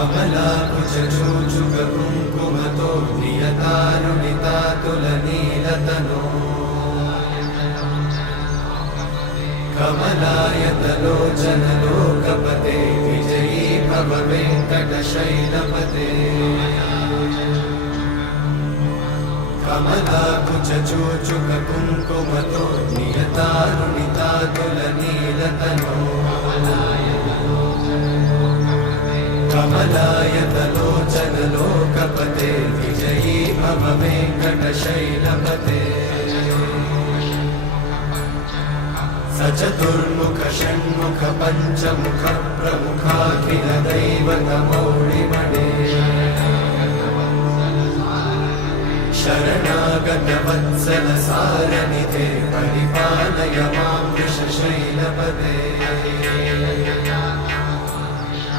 कमलाकुचूचुककुङ्कुमतो नियतारुणितातुलनीलतनो कमलायतलोचनलोकपते विजयी भव वेङ्कटशैलपते कमलाकुचूचुककुङ्कुमतो नियतारुणितातुलनीलतनो कमलायतलोचनलोकपते विजयी भव वेङ्कटशैलपते सचतुर्मुख षण्मुख पञ्चमुख प्रमुखाखिल दैवतमौळिमणे शरणागत वत्सल सारनिधे परिपालय मां वृषशैलपते